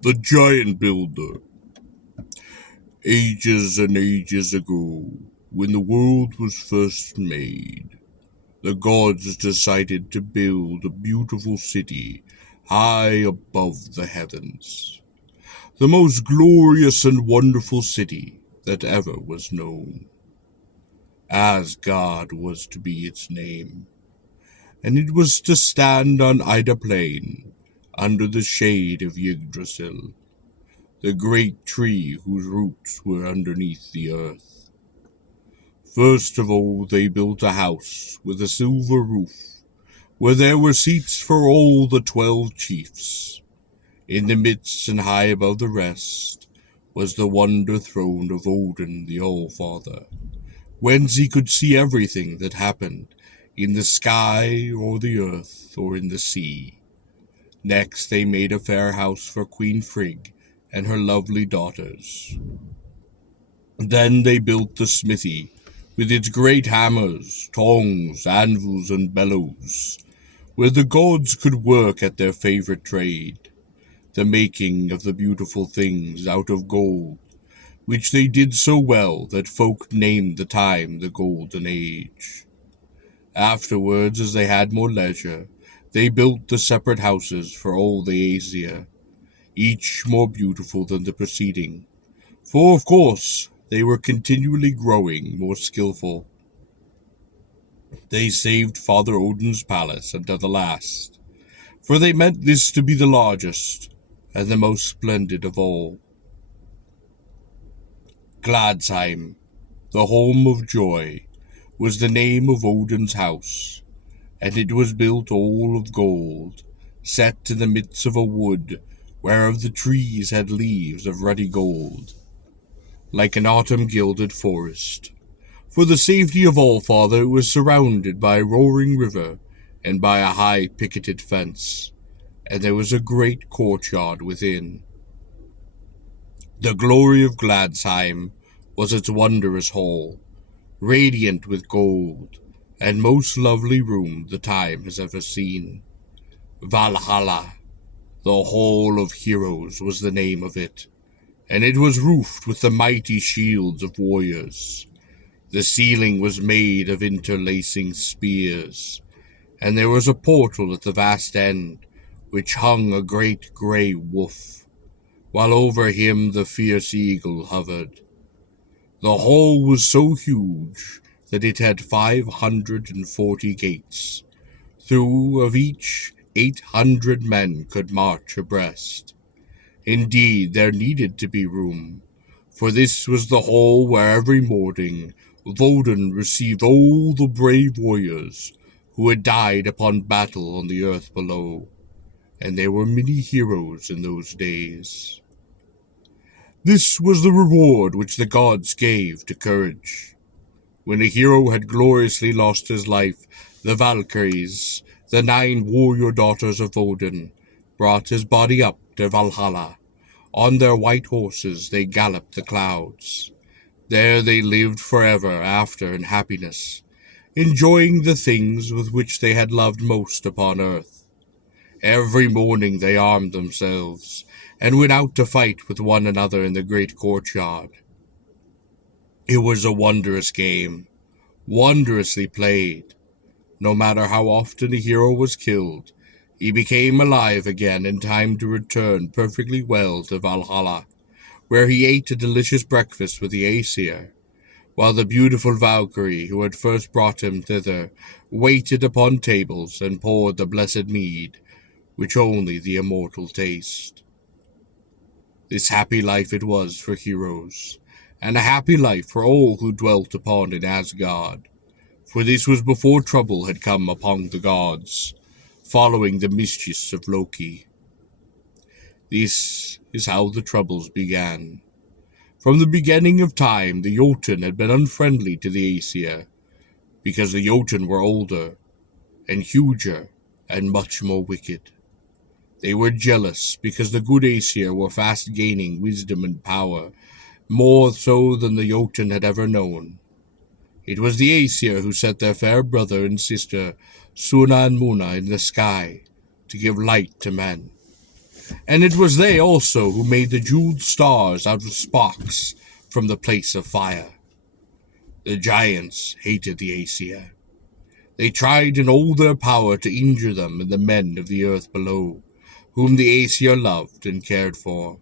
The Giant Builder. Ages and ages ago, when the world was first made, the gods decided to build a beautiful city high above the heavens. The most glorious and wonderful city that ever was known. Asgard was to be its name, and it was to stand on Ida Plain, under the shade of Yggdrasil, the great tree whose roots were underneath the earth. First of all, they built a house with a silver roof, where there were seats for all the 12 chiefs. In the midst and high above the rest was the wonder throne of Odin the All-Father, whence he could see everything that happened in the sky or the earth or in the sea. Next they made a fair house for Queen Frigg and her lovely daughters. Then they built the smithy, with its great hammers, tongs, anvils, and bellows, where the gods could work at their favorite trade, the making of the beautiful things out of gold, which they did so well that folk named the time the Golden Age. Afterwards, as they had more leisure, they built the separate houses for all the Aesir, each more beautiful than the preceding, for of course they were continually growing more skillful. They saved Father Odin's palace until the last, for they meant this to be the largest and the most splendid of all. Gladsheim, the home of joy, was the name of Odin's house, and it was built all of gold, set in the midst of a wood whereof the trees had leaves of ruddy gold, like an autumn-gilded forest. For the safety of All-Father, it was surrounded by a roaring river and by a high picketed fence, and there was a great courtyard within. The glory of Gladsheim was its wondrous hall, radiant with gold, and most lovely room the time has ever seen. Valhalla, the Hall of Heroes, was the name of it, and it was roofed with the mighty shields of warriors. The ceiling was made of interlacing spears, and there was a portal at the vast end, which hung a great grey wolf, while over him the fierce eagle hovered. The hall was so huge that it had 540 gates, through of each 800 men could march abreast. Indeed, there needed to be room, for this was the hall where every morning Woden received all the brave warriors who had died upon battle on the earth below, and there were many heroes in those days. This was the reward which the gods gave to courage. When a hero had gloriously lost his life, the Valkyries, the 9 warrior daughters of Odin, brought his body up to Valhalla. On their white horses they galloped the clouds. There they lived forever after in happiness, enjoying the things with which they had loved most upon earth. Every morning they armed themselves, and went out to fight with one another in the great courtyard. It was a wondrous game, wondrously played. No matter how often a hero was killed, he became alive again in time to return perfectly well to Valhalla, where he ate a delicious breakfast with the Aesir, while the beautiful Valkyrie who had first brought him thither waited upon tables and poured the blessed mead, which only the immortal taste. This happy life it was for heroes, and a happy life for all who dwelt upon in Asgard, for this was before trouble had come upon the gods, following the mischiefs of Loki. This is how the troubles began. From the beginning of time, the Jotun had been unfriendly to the Aesir, because the Jotun were older, and huger, and much more wicked. They were jealous because the good Aesir were fast gaining wisdom and power, more so than the Jotun had ever known. It was the Aesir who set their fair brother and sister, Suna and Muna, in the sky to give light to men. And it was they also who made the jeweled stars out of sparks from the place of fire. The giants hated the Aesir. They tried in all their power to injure them and the men of the earth below, whom the Aesir loved and cared for.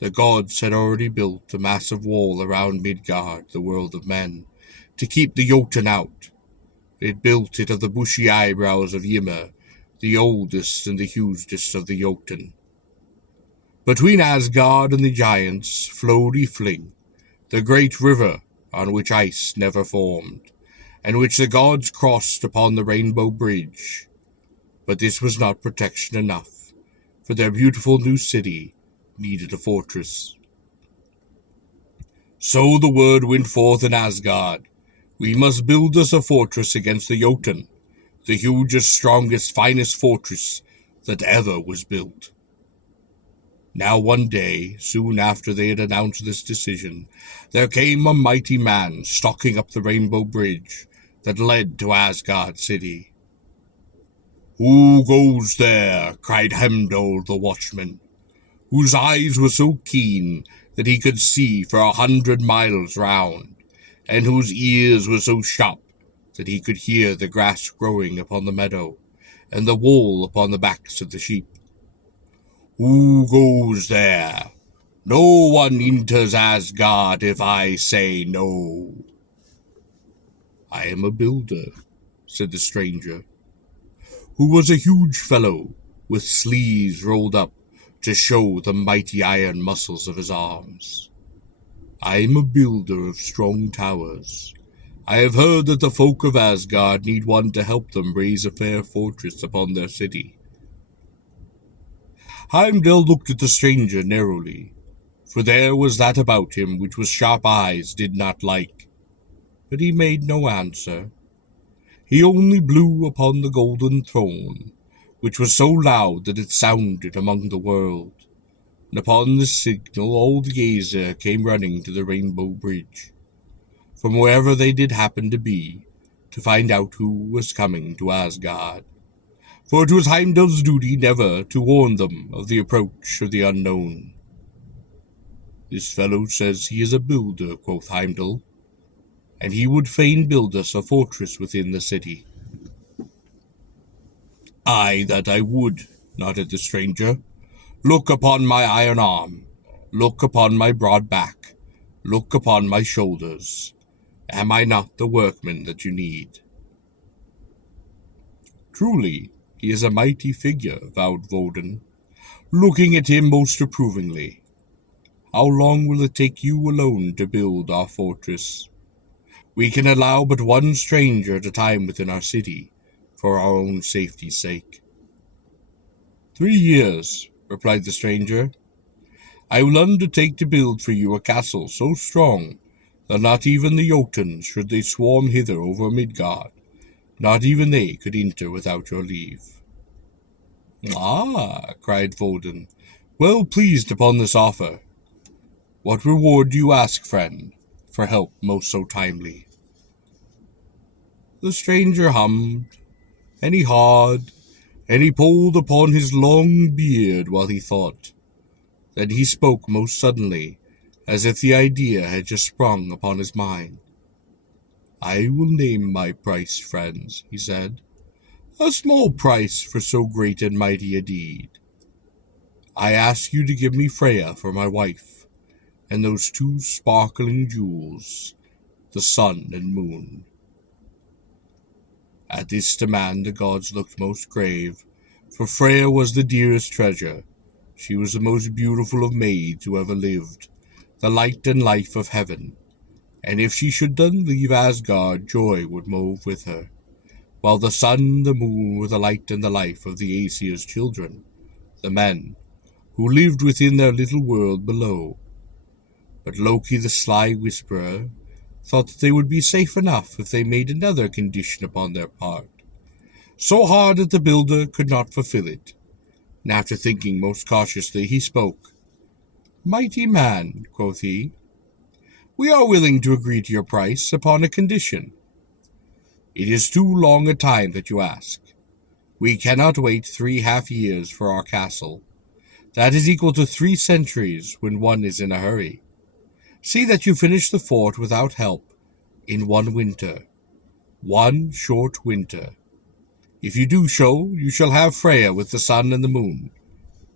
The gods had already built a massive wall around Midgard, the world of men, to keep the Jotun out. They had built it of the bushy eyebrows of Ymir, the oldest and the hugest of the Jotun. Between Asgard and the giants flowed Ifling, the great river on which ice never formed, and which the gods crossed upon the Rainbow Bridge. But this was not protection enough, for their beautiful new city needed a fortress. So the word went forth in Asgard, "We must build us a fortress against the Jotun, the hugest, strongest, finest fortress that ever was built." Now one day, soon after they had announced this decision, there came a mighty man stalking up the Rainbow Bridge that led to Asgard city. "Who goes there?" cried Heimdall the watchman, whose eyes were so keen that he could see for 100 miles round, and whose ears were so sharp that he could hear the grass growing upon the meadow, and the wool upon the backs of the sheep. "Who goes there? No one enters Asgard if I say no." "I am a builder," said the stranger, who was a huge fellow with sleeves rolled up to show the mighty iron muscles of his arms. "I am a builder of strong towers. I have heard that the folk of Asgard need one to help them raise a fair fortress upon their city." Heimdall looked at the stranger narrowly, for there was that about him which his sharp eyes did not like. But he made no answer. He only blew upon the golden throne, which was so loud that it sounded among the world. And upon this signal all the Aesir came running to the Rainbow Bridge, from wherever they did happen to be, to find out who was coming to Asgard. For it was Heimdall's duty never to warn them of the approach of the unknown. "This fellow says he is a builder," quoth Heimdall, "and he would fain build us a fortress within the city." "Aye, that I would," nodded the stranger. "Look upon my iron arm. Look upon my broad back. Look upon my shoulders. Am I not the workman that you need?" "Truly, he is a mighty figure," vowed Woden, looking at him most approvingly. "How long will it take you alone to build our fortress? We can allow but one stranger at a time within our city, for our own safety's sake." 3 years, replied the stranger. "I will undertake to build for you a castle so strong that not even the Jotuns, should they swarm hither over Midgard, not even they could enter without your leave." "Ah," cried Woden, well pleased upon this offer. "What reward do you ask, friend, for help most so timely?" The stranger hummed, and he hawed, and he pulled upon his long beard while he thought. Then he spoke most suddenly, as if the idea had just sprung upon his mind. "I will name my price, friends," he said. "A small price for so great and mighty a deed. I ask you to give me Freya for my wife, and those 2 sparkling jewels, the sun and moon." At this demand the gods looked most grave, for Freya was the dearest treasure. She was the most beautiful of maids who ever lived, the light and life of heaven, and if she should then leave Asgard, joy would move with her, while the sun and the moon were the light and the life of the Aesir's children, the men, who lived within their little world below. But Loki the sly whisperer thought that they would be safe enough if they made another condition upon their part, so hard that the builder could not fulfill it. And after thinking most cautiously, he spoke. "Mighty man," quoth he, "we are willing to agree to your price upon a condition. It is too long a time that you ask. We cannot wait 3 half years for our castle, That is equal to 3 centuries when one is in a hurry. See that you finish the fort without help in 1 winter. 1 short winter. If you do so, you shall have Freya with the sun and the moon.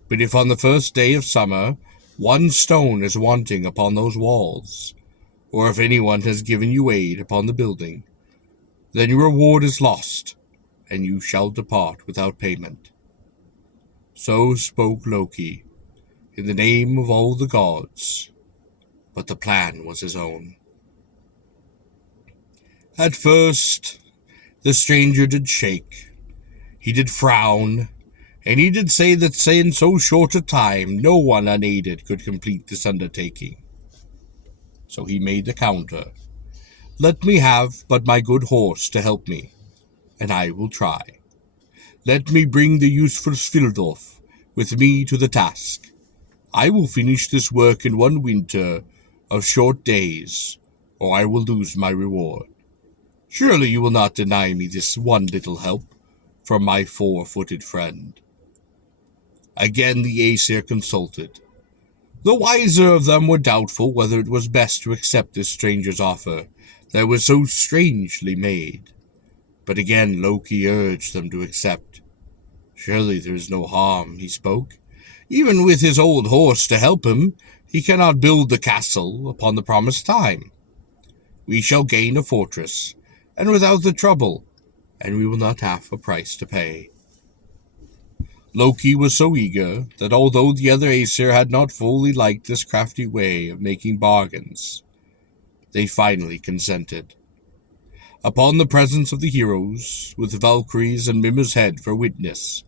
But if on the first day of summer 1 stone is wanting upon those walls, or if anyone has given you aid upon the building, then your reward is lost, and you shall depart without payment. So spoke Loki, in the name of all the gods, but the plan was his own. At first, the stranger did shake, he did frown, and he did say that in so short a time no one unaided could complete this undertaking. So he made the counter. Let me have but my good horse to help me, and I will try. Let me bring the useful Svildolf with me to the task. I will finish this work in 1 winter of short days, or I will lose my reward. Surely you will not deny me this one little help from my 4-footed friend. Again the Aesir consulted. The wiser of them were doubtful whether it was best to accept this stranger's offer that was so strangely made. But again Loki urged them to accept. Surely there is no harm, he spoke. Even with his old horse to help him, he cannot build the castle upon the promised time. We shall gain a fortress, and without the trouble, and we will not have a price to pay. Loki was so eager that although the other Aesir had not fully liked this crafty way of making bargains, they finally consented. Upon the presence of the heroes, with Valkyrie's and Mimir's head for witness,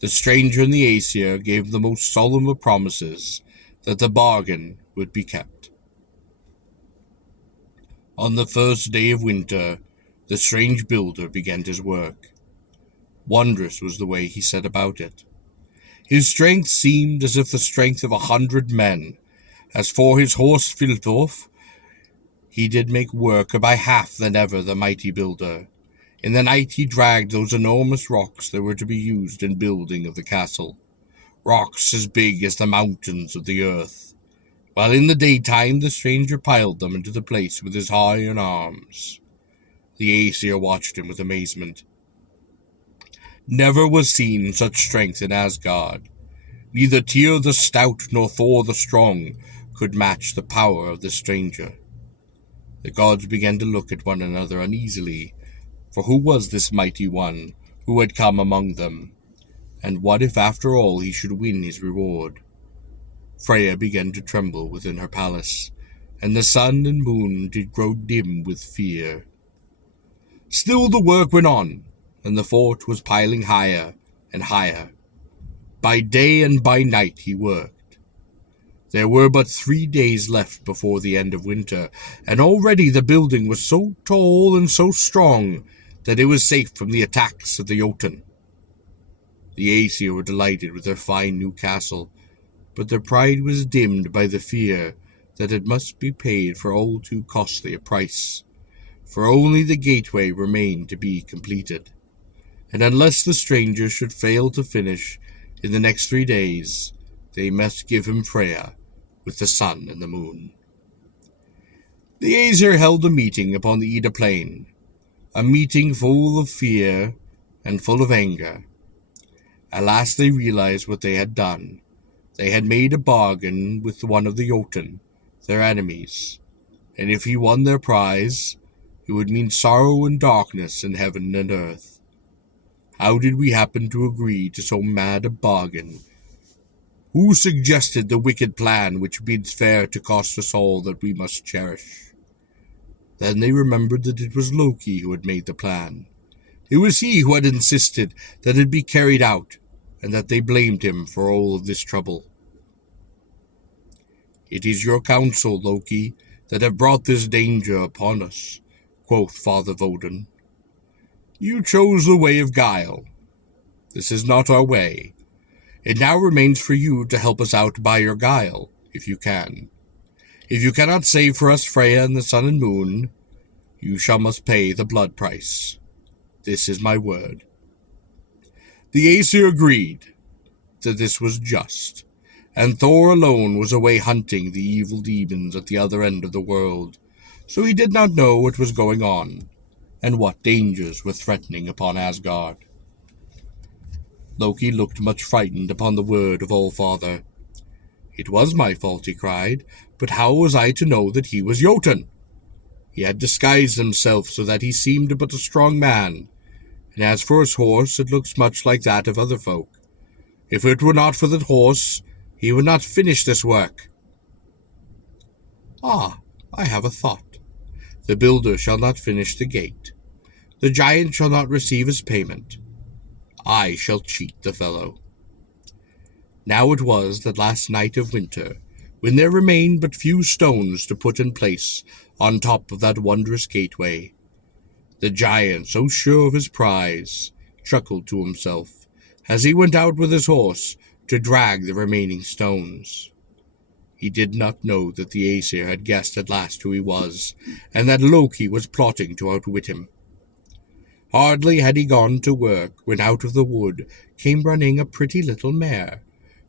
the stranger and the Aesir gave the most solemn of promises that the bargain would be kept. On the first day of winter, the strange builder began his work. Wondrous was the way he set about it. His strength seemed as if the strength of 100 men. As for his horse Svildolf, he did make work by half than ever the mighty builder. In the night he dragged those enormous rocks that were to be used in building of the castle, rocks as big as the mountains of the earth, while in the daytime the stranger piled them into the place with his iron arms. The Aesir watched him with amazement. Never was seen such strength in Asgard. Neither Tyr the stout nor Thor the strong could match the power of the stranger. The gods began to look at one another uneasily, for who was this mighty one who had come among them, and what if after all he should win his reward? Freya began to tremble within her palace, and the sun and moon did grow dim with fear. Still the work went on, and the fort was piling higher and higher. By day and by night he worked. There were but 3 days left before the end of winter, and already the building was so tall and so strong that it was safe from the attacks of the Jotun. The Aesir were delighted with their fine new castle, but their pride was dimmed by the fear that it must be paid for all too costly a price, for only the gateway remained to be completed, and unless the stranger should fail to finish in the next 3 days, they must give him Freya with the sun and the moon. The Aesir held a meeting upon the Ida plain, a meeting full of fear and full of anger. At last they realized what they had done. They had made a bargain with one of the Jotun, their enemies, and if he won their prize, it would mean sorrow and darkness in heaven and earth. How did we happen to agree to so mad a bargain? Who suggested the wicked plan which bids fair to cost us all that we must cherish? Then they remembered that it was Loki who had made the plan. It was he who had insisted that it be carried out, and that they blamed him for all of this trouble. It is your counsel, Loki, that have brought this danger upon us, quoth Father Woden. You chose the way of guile. This is not our way. It now remains for you to help us out by your guile, if you can. If you cannot save for us Freya and the sun and moon, you must pay the blood price. This is my word. The Aesir agreed that this was just. and Thor alone was away hunting the evil demons at the other end of the world, so he did not know what was going on, and what dangers were threatening upon Asgard. Loki looked much frightened upon the word of All-Father. "It was my fault," he cried, "but how was I to know that he was Jotun? He had disguised himself so that he seemed but a strong man, and as for his horse, it looks much like that of other folk. If it were not for the horse, he would not finish this work." "Ah, I have a thought. The builder shall not finish the gate. The giant shall not receive his payment. I shall cheat the fellow." Now it was that last night of winter, when there remained but few stones to put in place on top of that wondrous gateway, the giant, so sure of his prize, chuckled to himself as he went out with his horse to drag the remaining stones. He did not know that the Aesir had guessed at last who he was, and that Loki was plotting to outwit him. Hardly had he gone to work when out of the wood came running a pretty little mare,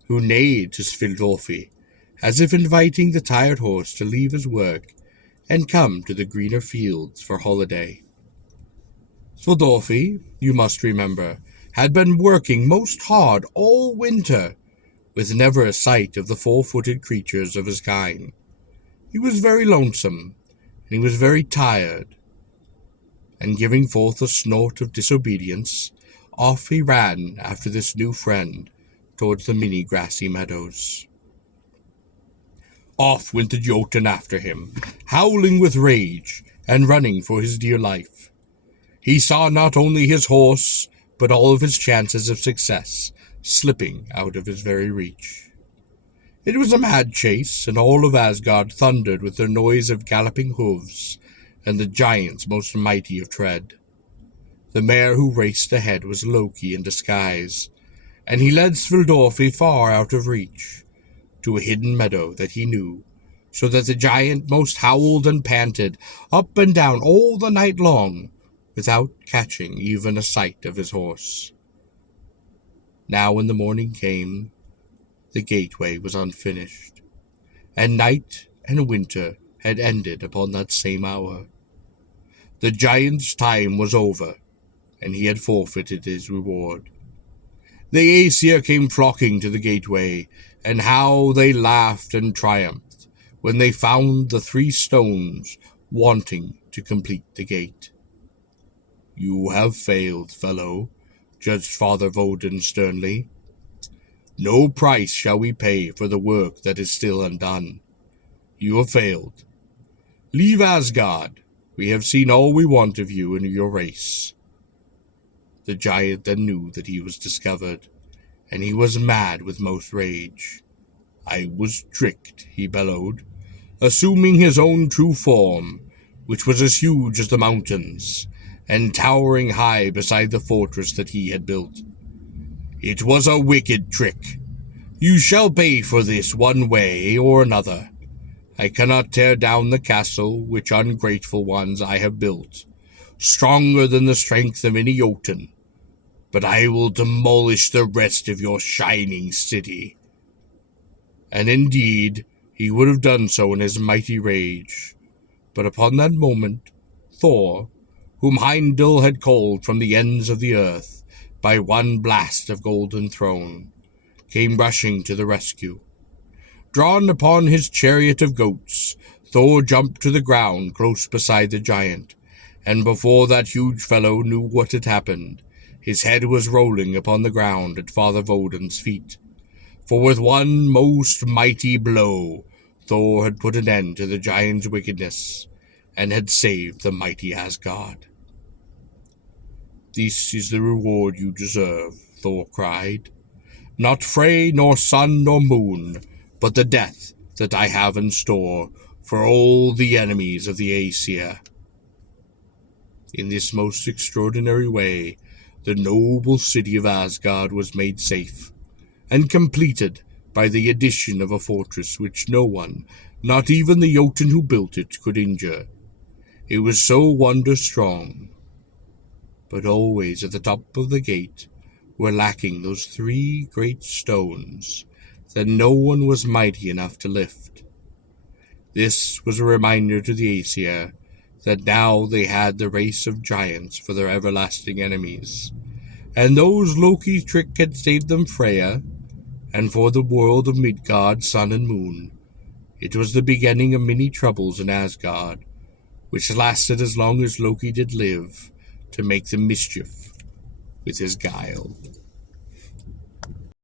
who neighed to Svildolfi, as if inviting the tired horse to leave his work and come to the greener fields for holiday. Svildolfi, you must remember, had been working most hard all winter, with never a sight of the four-footed creatures of his kind. He was very lonesome, and he was very tired, and giving forth a snort of disobedience, off he ran after this new friend towards the many grassy meadows. Off went the Jotun after him, howling with rage and running for his dear life. He saw not only his horse, but all of his chances of success slipping out of his very reach. It was a mad chase, and all of Asgard thundered with their noise of galloping hooves, and the giants most mighty of tread. The mare who raced ahead was Loki in disguise, and he led Svildolfi far out of reach, to a hidden meadow that he knew, so that the giant most howled and panted up and down all the night long, without catching even a sight of his horse. Now when the morning came, the gateway was unfinished, and night and winter had ended upon that same hour. The giant's time was over, and he had forfeited his reward. The Aesir came flocking to the gateway, and how they laughed and triumphed when they found the 3 stones wanting to complete the gate. "You have failed, fellow," judged Father Woden sternly. "No price shall we pay for the work that is still undone. You have failed. Leave Asgard. We have seen all we want of you and your race." The giant then knew that he was discovered, and he was mad with most rage. "I was tricked," he bellowed, assuming his own true form, which was as huge as the mountains, and towering high beside the fortress that he had built. "It was a wicked trick. You shall pay for this one way or another. I cannot tear down the castle which ungrateful ones I have built, stronger than the strength of any Jotun, but I will demolish the rest of your shining city." And indeed, he would have done so in his mighty rage. But upon that moment, Thor, whom Heimdall had called from the ends of the earth by one blast of golden throne, came rushing to the rescue. Drawn upon his chariot of goats, Thor jumped to the ground close beside the giant, and before that huge fellow knew what had happened, his head was rolling upon the ground at Father Woden's feet. For with one most mighty blow, Thor had put an end to the giant's wickedness, and had saved the mighty Asgard. "This is the reward you deserve," Thor cried. "Not Frey, nor sun, nor moon, but the death that I have in store for all the enemies of the Aesir." In this most extraordinary way, the noble city of Asgard was made safe, and completed by the addition of a fortress which no one, not even the Jotun who built it, could injure. It was so wonder-strong. But always at the top of the gate were lacking those 3 great stones that no one was mighty enough to lift. This was a reminder to the Aesir that now they had the race of giants for their everlasting enemies, and those Loki's trick had saved them Freya, and for the world of Midgard, sun and moon, it was the beginning of many troubles in Asgard, which lasted as long as Loki did live to make them mischief with his guile.